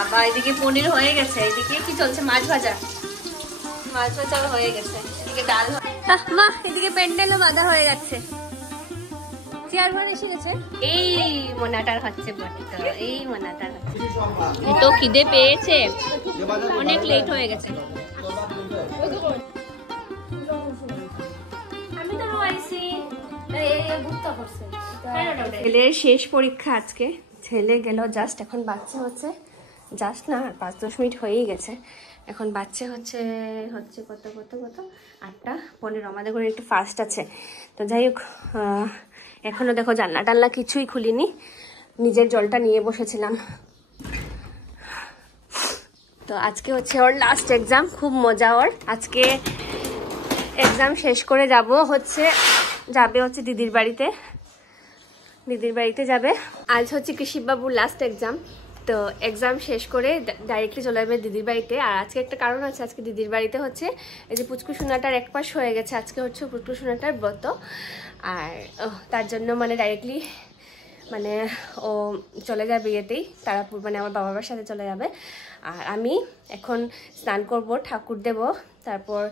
আবার এদিকে পনির হয়ে গেছে, এদিকে কি চলছে মাছ ভাজা হয়ে গেছে, এদিকে ডাল। মা এদিকে প্যান্ডেলও বাঁধা হয়ে যাচ্ছে, চেয়ার ঘরে এসে গেছে। এই মোনাটার হচ্ছে এই মোনাটার হচ্ছে তো খিদে পেয়েছে, অনেক লেট হয়ে গেছে। ছেলের শেষ পরীক্ষা আজকে, ছেলে গেল জাস্ট, এখন বাচ্চা হচ্ছে জাস্ট না 5-10 মিনিট হয়েই গেছে। এখন বাচ্চা হচ্ছে কত 8টা 15। আমাদের ঘরে একটু ফাস্ট আছে, তো যাই হোক এখনো দেখো জানলা টাল্লা কিছুই খুলিনি, নিজের জলটা নিয়ে বসেছিলাম। তো আজকে হচ্ছে ওর লাস্ট এক্সাম, খুব মজা ওর। আজকে এক্সাম শেষ করে যাবে হচ্ছে দিদির বাড়িতে যাবে। আজ হচ্ছে কৃষিপ বাবুর লাস্ট এক্সাম, তো এক্সাম শেষ করে ডাইরেক্টলি চলে যাবে দিদির বাড়িতে। আর আজকে একটা কারণ আছে, আজকে দিদির বাড়িতে হচ্ছে এই যে পুচকু সোনাটার 1 মাস হয়ে গেছে, আজকে হচ্ছে পুচকু সোনাটার ব্রত। আর তার জন্য মানে ডাইরেক্টলি মানে ও চলে যাবে ইয়েতেই তারাপুর, মানে আমার বাবার সাথে চলে যাবে। আর আমি এখন স্নান করব, ঠাকুর দেব, তারপর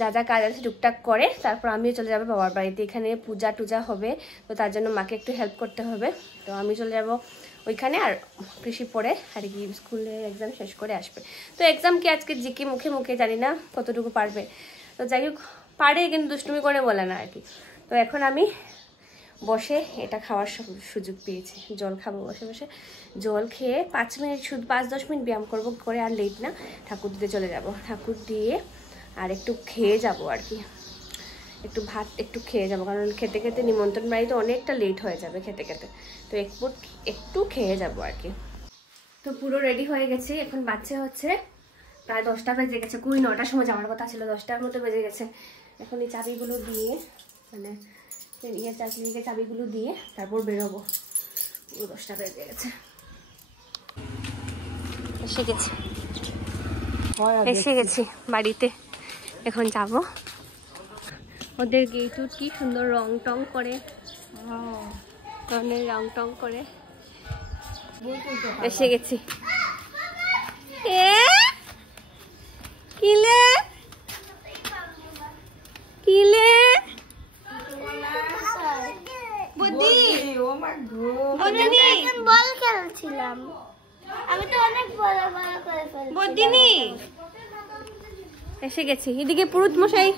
যা যা কাজ আছে টুকটাক করে তারপর আমিও চলে যাবো বাবার বাড়িতে। এখানে পূজা টুজা হবে, তো তার জন্য মাকে একটু হেল্প করতে হবে, তো আমি চলে যাব ওইখানে। আর কৃষি পড়ে আর কি স্কুলের এক্সাম শেষ করে আসবে। তো এক্সাম কি আজকে জিকে মুখে জানি না কতটুকু পারবে, তো যাই হোক পারে কিন্তু দুষ্টুমি করে বলে না আর কি। তো এখন আমি বসে এটা খাওয়ার সুযোগ পেয়েছি, জল খাবো, বসে জল খেয়ে 5 মিনিট শুধু 5-10 মিনিট ব্যায়াম করবো, করে আর লেট না ঠাকুর দিতে চলে যাব। ঠাকুর দিয়ে আর একটু খেয়ে যাব আর কি, একটু ভাত একটু খেয়ে যাব, কারণ খেতে খেতে নিমন্ত্রণ বাড়িতে অনেকটা লেট হয়ে যাবে খেতে, তো একটু খেয়ে যাব আর কি। তো পুরো রেডি হয়ে গেছি, এখন বাচ্চা হচ্ছে প্রায় 10টা বেজে গেছে, 9টার সময় যাওয়ার কথা ছিল, 10টার মতো বেজে গেছে। এখন এই চাবিগুলো দিয়ে মানে চাকরিকে চাবিগুলো দিয়ে তারপর বেরোবো, পুরো 10টা বেজে গেছে। এসে গেছি বাড়িতে, এখন যাব। ওদের গেটও কি সুন্দর রং টং করে, রং টং করে এসে গেছি। কিলে বল খেলছিলাম, আমি তো অনেক বড় করে ফেলছি। বদিনী এসে গেছি। এদিকে পুরুত মশাই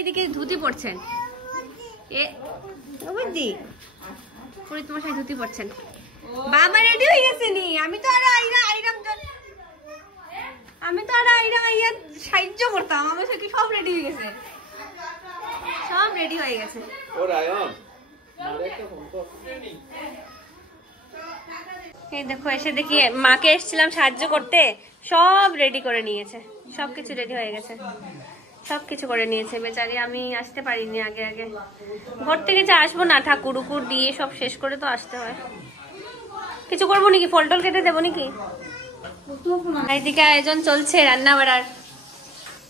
এদিকে ধুতি পড়ছেন, পুরুত মশাই ধুতি পড়ছেন। বাবা রেডি হয়ে গেছে নি, আমি তো আর সাহায্য করতাম, আমার সাথে সব রেডি হয়ে গেছে, এই দেখো এসে দেখি মাকে এসেছিলাম সাহায্য করতে, সব রেডি করে নিয়েছে, সবকিছু রেডি হয়ে গেছে, সবকিছু করে নিয়েছে বেচারি। আমি আসতে পারিনি আগে ঘর থেকে যে আসবো না, ঠাকুর উকুর দিয়ে সব শেষ করে তো আসতে হয়। কিছু করবো নাকি, ফল টল কেটে দেবো নাকি? এইদিকে আয়োজন চলছে রান্না বাড়ার।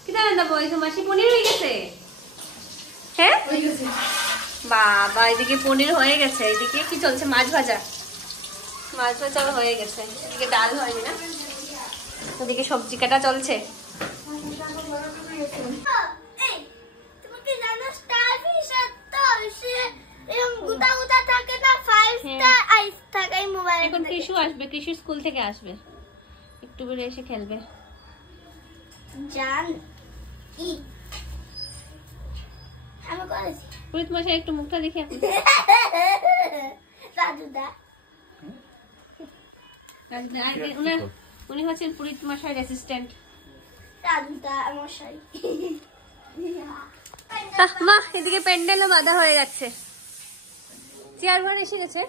কি রান্না দেবো? এই তো মাসি পনির হয়ে গেছে, হ্যাঁ বাবা, এদিকে পনির হয়ে গেছে, এদিকে কি চলছে মাছ ভাজা হয়ে গেছে, এদিকে ডাল হয়নি না, ওদিকে সবজি কাটা চলছে। এখন কৃষু আসবে, কৃষু স্কুল থেকে আসবে, একটু বেড়ে এসে খেলবে। পুরীত মশাই একটু মুখটা দেখে উনি হচ্ছেন পুরীত মশাইয়ের অ্যাসিস্ট্যান্ট। মা এদিকে প্যান্ডেলও বাঁধা হয়ে যাচ্ছে, চেয়ার ঘরে এসে গেছে।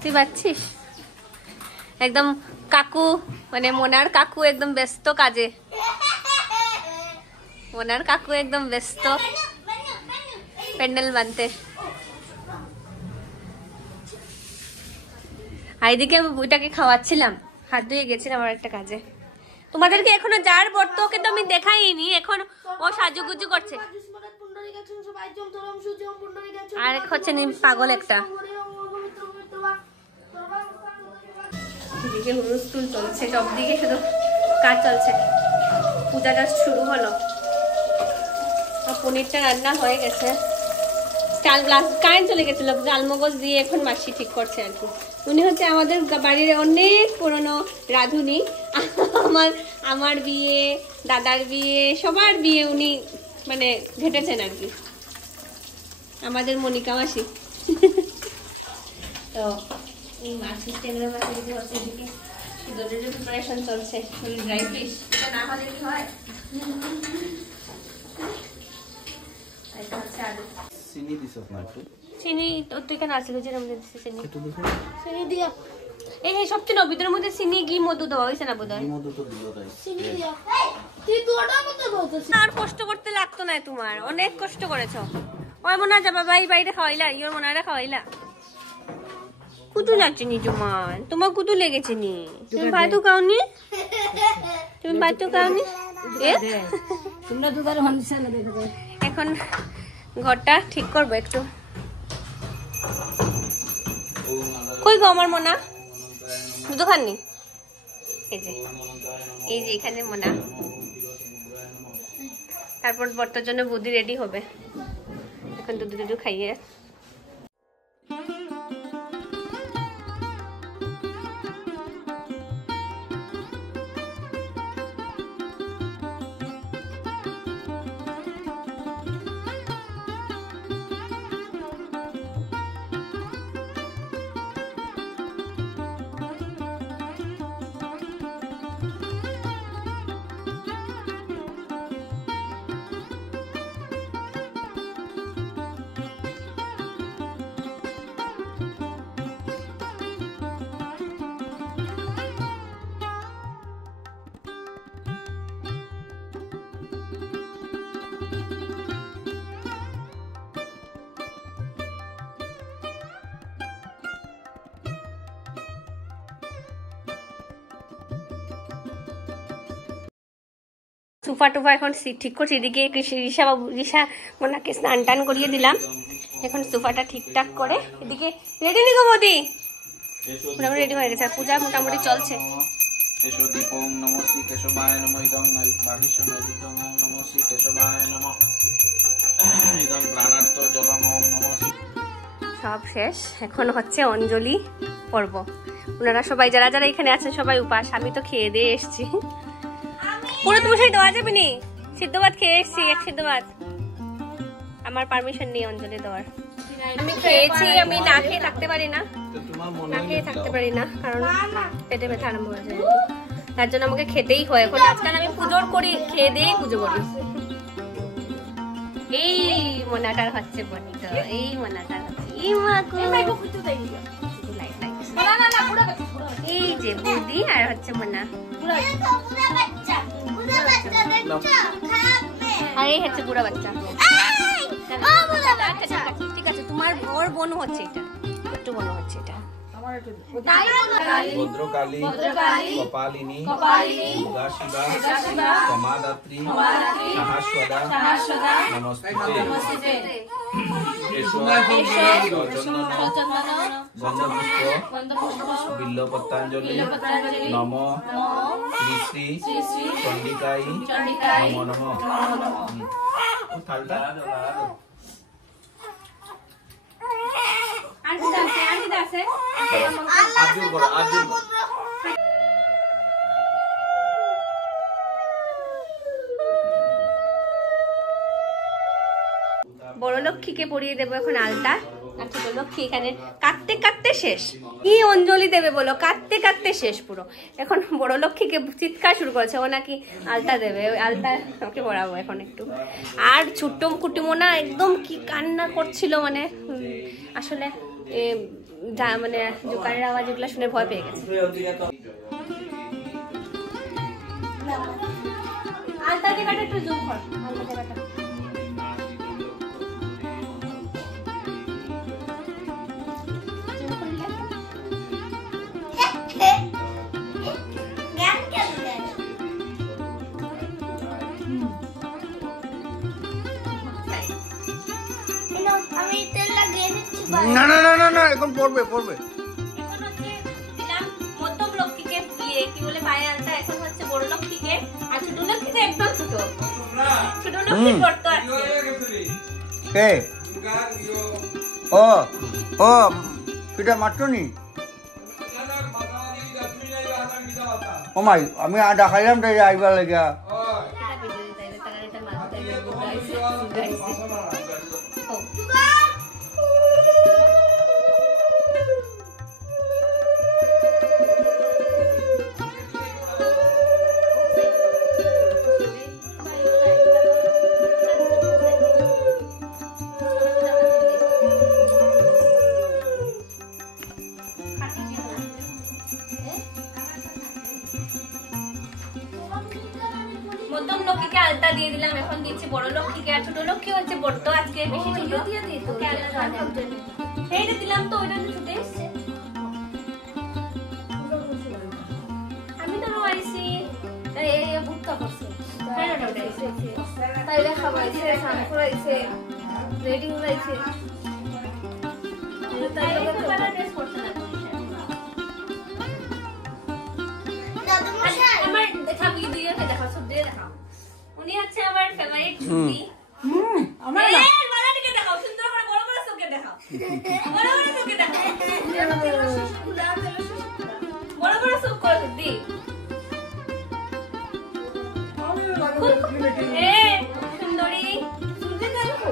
তুই বাচ্ছিস একদম, কাকু মানে মোনার কাকু একদম ব্যস্ত কাজে, প্যান্ডেল বানতে। আর এদিকে আমি বইটাকে খাওয়াচ্ছিলাম, হাত ধুয়ে গেছিলাম আমার একটা কাজে। তোমাদেরকে এখনো যার বর্ত ওকে তো আমি দেখাইনি, এখন ও সাজুগুজু করছে। আর হচ্ছে পাগল একটা। এদিকে হুলস্থুল চলছে, সব দিকে শুধু কাজ চলছে। পূজাটা শুরু হলো, পনিরটা রান্না হয়ে গেছে। চাল গ্লাস কারেন্ট চলে গেছিল, চালমগজ দিয়ে এখন মাসি ঠিক করছে আর কি। উনি হচ্ছে আমাদের বাড়ির অনেক পুরনো রাঁধুনি। আমার বিয়ে, দাদার বিয়ে, সবার বিয়ে উনি মানে ঘেটেছেন আর কি, আমাদের মনিকা মাসি। তো এই মাছের ট্যাংরা মাছের দিকে হচ্ছে, এদিকে দইয়ের প্রিপারেশন চলছে। ড্রাই ফিশ এটা না হলে কি হয়? এটা হচ্ছে আলু। চিনি দিছস না একটু? চিনি তুই কেন আসলে যে মধ্যে দিছিস চিনি? একটু দেখো। চিনি দিয়া এই সবচেয়ে নবীদের মধ্যে চিনি ঘি মধু দেওয়া হয়েছে না বোধহয়? ঘি মধু তো দিলো তাই। চিনি দিয়া তুই তোটার মধ্যে বলছিস। আর কষ্ট করতে লাগতো না, তোমার অনেক কষ্ট করেছো। ওই মনে হয় যাবা ভাই বাইরে খাওয়াইলা, ইয়োর মনে হয় খাওয়াইলা। কুতু লাগছে নি জুমান, তোমার কুতু লেগেছে নি? তুমি ভাতও খাওনি? তুমি ভাতও খাওনি? তোমরা দুবার হনছে না দেখো। এখন ঘরটা ঠিক করবো একটু। কই গো আমার মোনা? দুধ খাননি? এই যে এখানে মোনা। তারপর বর্তার জন্য বুদ্ধি রেডি হবে। এখন দুধ খাইয়ে সোফা টোফা এখন ঠিক করছি। এদিকে ঋষা মোনাকে স্নান টান করিয়ে দিলাম। এখন সোফাটা ঠিকঠাক করে এদিকে রেডি নিগো মোদি মোটামুটি রেডি হয়ে গেছে। আর পূজা মোটামুটি চলছে। এসো দীপং নমঃ শ্রী কেশবায় নমঃ ইদং বাহিষং নৈবিতং নমঃ শ্রী কেশবায় নমঃ ইদং প্রাণার্থ জলং ওম নমঃ শ্রী। সব শেষ, এখন হচ্ছে অঞ্জলি পর্ব। ওনারা সবাই যারা যারা এখানে আছেন সবাই উপাস। আমি তো খেয়ে দিয়ে এসছি। পুরো তোমার সাথে দেওয়া যাবে নি? সিদ্ধ ভাত খেয়ে এসছি, এক সিদ্ধ ভাত। আমার পারমিশন নেই অঞ্জলি দেওয়ার। আমি খেয়েছি, আমি না খেয়ে থাকতে পারি না, না খেয়ে থাকতে পারি না, কারণ পেটে ব্যথা আরম্ভ হয়ে যায়। তার জন্য আমাকে খেতেই হয়। এখন আজকাল আমি পুজোর করি, খেয়ে দিয়েই পুজো করি। এই মোনাটার হচ্ছে বনিত, এই মোনাটার হচ্ছে এই যে বুদ্ধি আর হচ্ছে মোনা, আর এই হচ্ছে বুড়া বাচ্চা। ঠিক আছে, তোমার ওর বোন হচ্ছে এটা, একটু বোন হচ্ছে এটা। ভদ্রকালী কপালিনী দুর্গা শিবা ক্ষমাদাত্রী সহস্রদা নমস্তে। এসো গন্ধপুষ্প বিল্লপত্রাঞ্জলি নম শ্রী শ্রী চণ্ডিকাই নম নম। থালটা বড় লক্ষ্মীকে পরিয়ে দেবো এখন আলতা। আর ছোট লক্ষ্মী এখানে কাঁদতে কাঁদতে শেষ। কি অঞ্জলি দেবে বলো, কাঁদতে কাঁদতে শেষ পুরো। এখন বড় লক্ষ্মীকে চিৎকার শুরু করেছে, ও নাকি আলতা দেবে। ওই আলতা ওকে পরাবো এখন একটু। আর ছোট্ট কুটিমোনা একদম কি কান্না করছিল, মানে আসলে মানে দোকানের আওয়াজ এগুলো শুনে ভয় পেয়ে গেছে। আলতা জায়গাটা একটু জুম কর, আলতা জায়গাটা। না না না না না এখন পড়বে পড়বে। এখন হচ্ছে দিলাম মধ্যম লক্ষ্মীকে কি বলে পায়ে আনতে, এখন হচ্ছে বড় লক্ষ্মীকে, আর ছোট লক্ষ্মীকে একদম ছোট লক্ষ্মী পড়তো আছে। কে? ও ও সেটা মাত্র নি ও মাই আমি দেখাইলাম তাই আইবার লাগিয়া। মধ্যম লক্ষ্মীকে আলতা দিয়ে দিলাম, এখন দিচ্ছি বড় লক্ষ্মীকে, আর ছোট লক্ষ্মী হচ্ছে পড়তো আজকে বেশি ছোট দিয়ে দিই তো এইটা দিলাম তো ওইটা ছোট এসছে। আমি তো রয়েছি এই বুকটা করছে তাই দেখা পাইছে সামনে করাইছে রেডি হইছে তাই একটু পালা ড্রেস করতে না দাদু মশাই আমার দেখা ভিডিও দেখাও, সব দিয়ে দেখাও। উনি হচ্ছে আমার ফেভারিট ছবি। আমার না মালাটিকে দেখাও, সুন্দর করে বড় বড় চোখে দেখাও, বড় বড় চোখে দেখাও, বড় বড় চোখ করে দি। এ সুন্দরী সুন্দর দেখো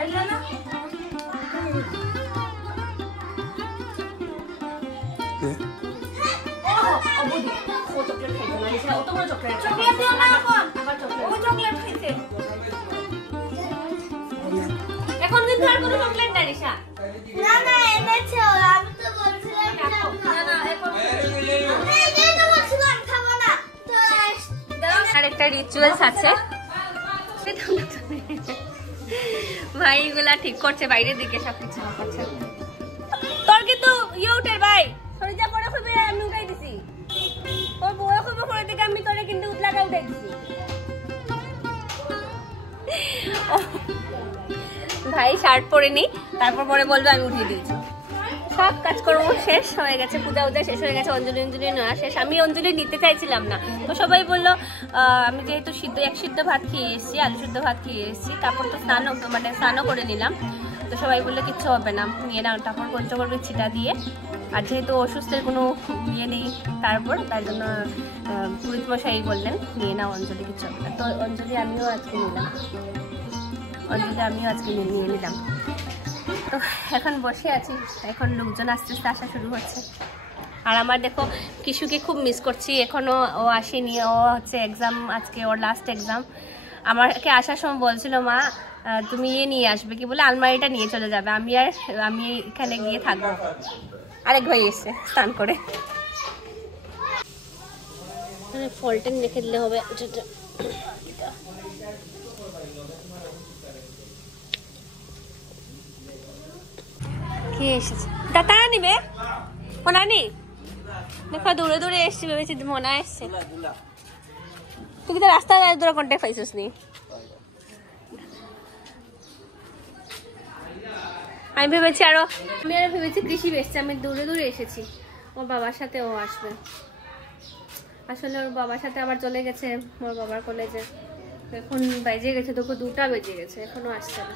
আইলা না এখন কিন্তু আর কোনো চকলেট নাই রিশা। না না এনেছে ওরা আমি তো বলছিলাম না না এখন এই তো বলছিলাম খাবো না তো আর একটা রিচুয়ালস আছে, ভাই এগুলা ঠিক করছে বাইরের দিকে সবকিছু। তোর কিন্তু ইউটের ভাই সরিজা পড়ে খুবই আমি উঠাই দিছি, তোর বউয়ে খুবই পড়ে দিকে আমি তোরে কিন্তু উতলাটা উঠাই দিছি। ভাই শার্ট পরে নি, তারপর পরে বলবে আমি উঠিয়ে দিয়েছি। সব কাজকর্ম শেষ হয়ে গেছে, পূজা উজা শেষ হয়ে গেছে, অঞ্জলি অঞ্জলি নেওয়া শেষ। আমি অঞ্জলি নিতে চাইছিলাম না, তো সবাই বললো আমি যেহেতু এক সিদ্ধ ভাত খেয়ে এসেছি, আলু সিদ্ধ ভাত খেয়ে এসেছি, তারপর তো স্নানও করে নিলাম, তো সবাই বললো কিচ্ছু হবে না নিয়ে নাও, তারপর পঞ্চকর্মের ছিটা দিয়ে। আর যেহেতু অসুস্থের কোনো ইয়ে নেই তার জন্য পুরোহিত মশাই বললেন নিয়ে নাও অঞ্জলি, কিচ্ছু হবে না। তো অঞ্জলি আমিও আজকে নিয়ে নিলাম। তো এখন বসে আছি, এখন লোকজন আস্তে আস্তে আসা শুরু হচ্ছে। আর আমার দেখো কিশুকে খুব মিস করছি, এখনো ও আসেনি, ও হচ্ছে এক্সাম, আজকে ওর লাস্ট এক্সাম। আমাকে আসার সময় বলছিল মা তুমি নিয়ে আসবে, কি বলে আলমারিটা নিয়ে চলে যাবে, আমি এখানে গিয়ে থাকবো। আরেক ভাই এসছে স্নান করে, ফলটা রেখে দিলে হবে। কে এসেছে? তারা নিবে মোনা নি, দেখো দূরে দূরে এসছি, ভেবেছি মোনা এসছে। তুই কি রাস্তায় দূরে কন্ট্যাক্ট পাইছিস নি? আমি ভেবেছি কৃষি এসছে, আমি দূরে দূরে এসেছি। ওর বাবার সাথে ও আসবে, আসলে ওর বাবার সাথে আবার চলে গেছে ওর বাবার কলেজে। এখন বেজে গেছে, তোকে 2টা বেজে গেছে, এখনো আসছে না।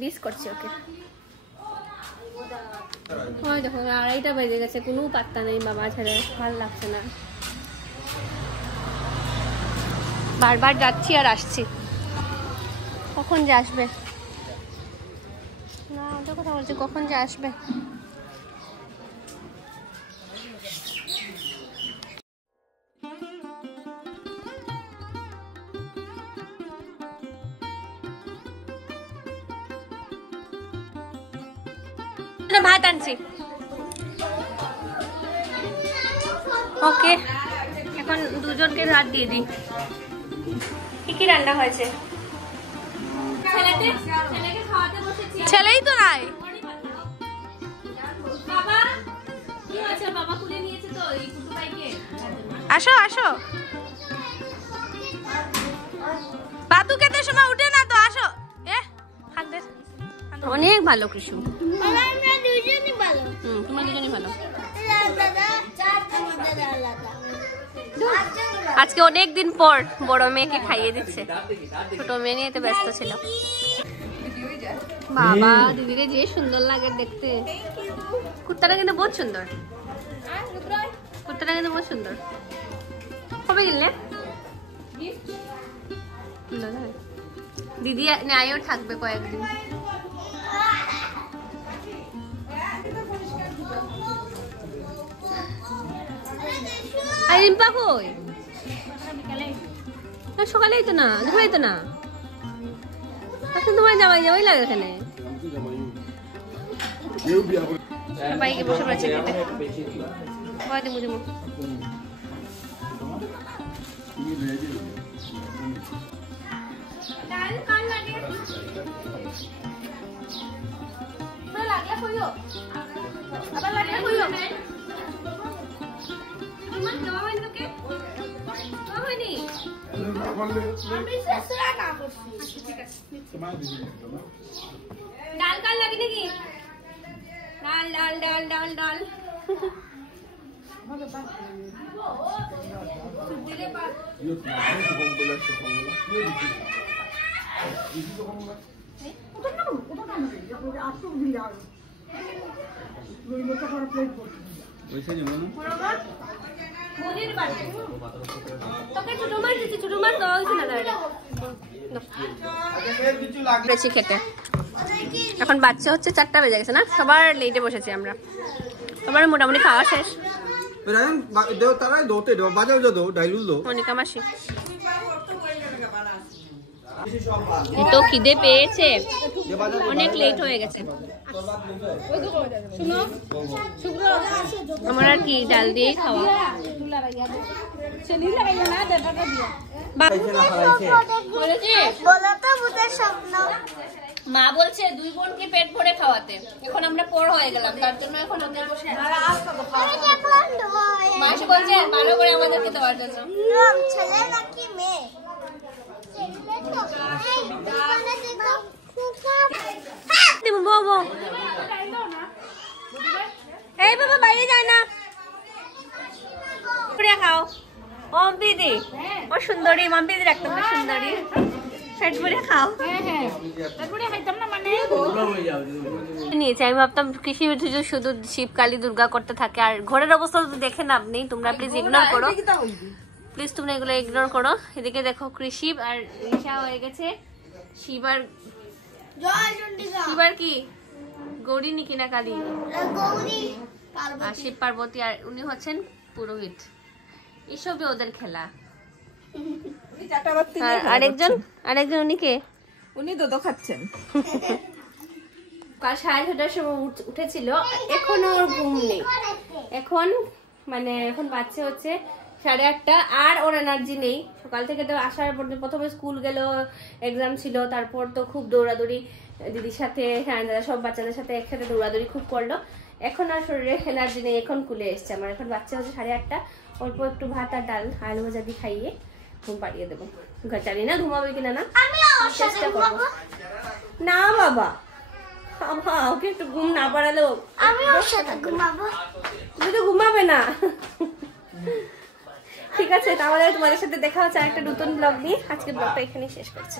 মিস করছি ওকে। হয় দেখো 2:30 বেজে গেছে, কোনো পাত্তা নেই বাবা ছেড়ে, ভালো লাগছে না। বারবার যাচ্ছি আর আসছি, কখন যে আসবে না ওটা কথা বলছি, কখন যে আসবে। ভাত আনছি, ওকে এখন দুজনকে ভাত দিয়ে দিই। কি রান্না হয়েছে? ছেলেই তো নাই, আসো আসো উঠে না তো আসো। অনেক ভালো কৃষু। আমরা দুইজনই ভালো। তোমার দুজনই ভালো। দাদা আমাদের আলাদা। আজকে অনেক দিন পর বড় মেয়েকে খাইয়ে দিচ্ছে, ছোট মেয়ে নিয়ে তো ব্যস্ত ছিল। বাবা দিদিরে যে সুন্দর লাগে দেখতে। কুত্তাটা কিন্তু বহুত সুন্দর, কুত্তাটা কিন্তু বহুত সুন্দর। কবে কিনলে? দিদি আয়ও থাকবে কয়েকদিন। আর রিম্পা কই? সকালেই তো না, দুপুরেই তো না। এখন তোমার জামাই জামাই লাগে এখানে। সবাইকে বসে পড়েছে খেতে। বাড়িতে মুজে মুখ। ডাল কাল লাগে নাকি? ডাল ডাল ডাল ডাল ডাল তোকে ছোট মাছ দিচ্ছি, ছোট মাছ দেওয়া হয়েছে না বেশি খেতে। এখন বাচ্চা হচ্ছে 4টা বেজে গেছে না, সবার লেটে বসেছি আমরা, সবার মোটামুটি খাওয়া শেষ। মনিকা মাসি তো খিদে পেয়েছে, অনেক লেট হয়ে গেছে। আমার আর কি ডাল দিয়েই খাওয়া। মা বলছে 2 বোনকে পেট ভরে খাওয়াতে, এখন আমরা পর হয়ে গেলাম, তার জন্য এখন ওদের বসে মাসি বলছে ভালো করে আমাদেরকে দেওয়ার জন্য। ছেলে নাকি মেয়ে? এই বাবা বাইরে যায় না, খাও। মম্পিদি ও সুন্দরী, মম্পিদির একদম সুন্দরী, পেট ভরে খাও। নিয়েছি আমি ভাবতাম কৃষি শুধু শিবকালী দুর্গা করতে থাকে, আর ঘরের অবস্থা তো দেখে লাভ নেই, তোমরা প্লিজ ইগনোর করো, প্লিজ তোমরা এগুলো ইগনোর করো। এদিকে দেখো কৃষি আর ঋষা হয়ে গেছে শিবার, শিবার কি গৌরী নাকি না কালী? আর শিব পার্বতী, আর উনি হচ্ছেন পুরোহিত। এসবই ওদের খেলা। আরেকজন উনি কে? উনি দুধ খাচ্ছেন। কাল 6:30টার সময় উঠেছিল, এখনো ওর ঘুম নেই। এখন বাচ্চা হচ্ছে 8:30, আর ওর এনার্জি নেই। সকাল থেকে তো আসার পর প্রথমে স্কুল গেল, এক্সাম ছিল, তারপর তো খুব দৌড়াদৌড়ি দিদির সাথে, হ্যাঁ সব বাচ্চাদের সাথে একসাথে দৌড়াদৌড়ি খুব করলো। এখন আর শরীরে এনার্জি নেই, এখন কুলে এসছে আমার। এখন বাচ্চা হচ্ছে 8:30, অল্প একটু ভাত আর ডাল আলু ভাজা দিয়ে খাইয়ে ঘুম পাড়িয়ে দেবো। জানি না ঘুমাবে কিনা, না চেষ্টা করবো। না বাবা, ওকে একটু ঘুম না পাড়ালেও আমি ওর সাথে ঘুমাবো। তুমি তো ঘুমাবে না। ঠিক আছে, তাহলে তোমাদের সাথে দেখা হচ্ছে একটা নতুন ব্লগ নিয়ে। আজকে ব্লগটা এখানেই শেষ করছি।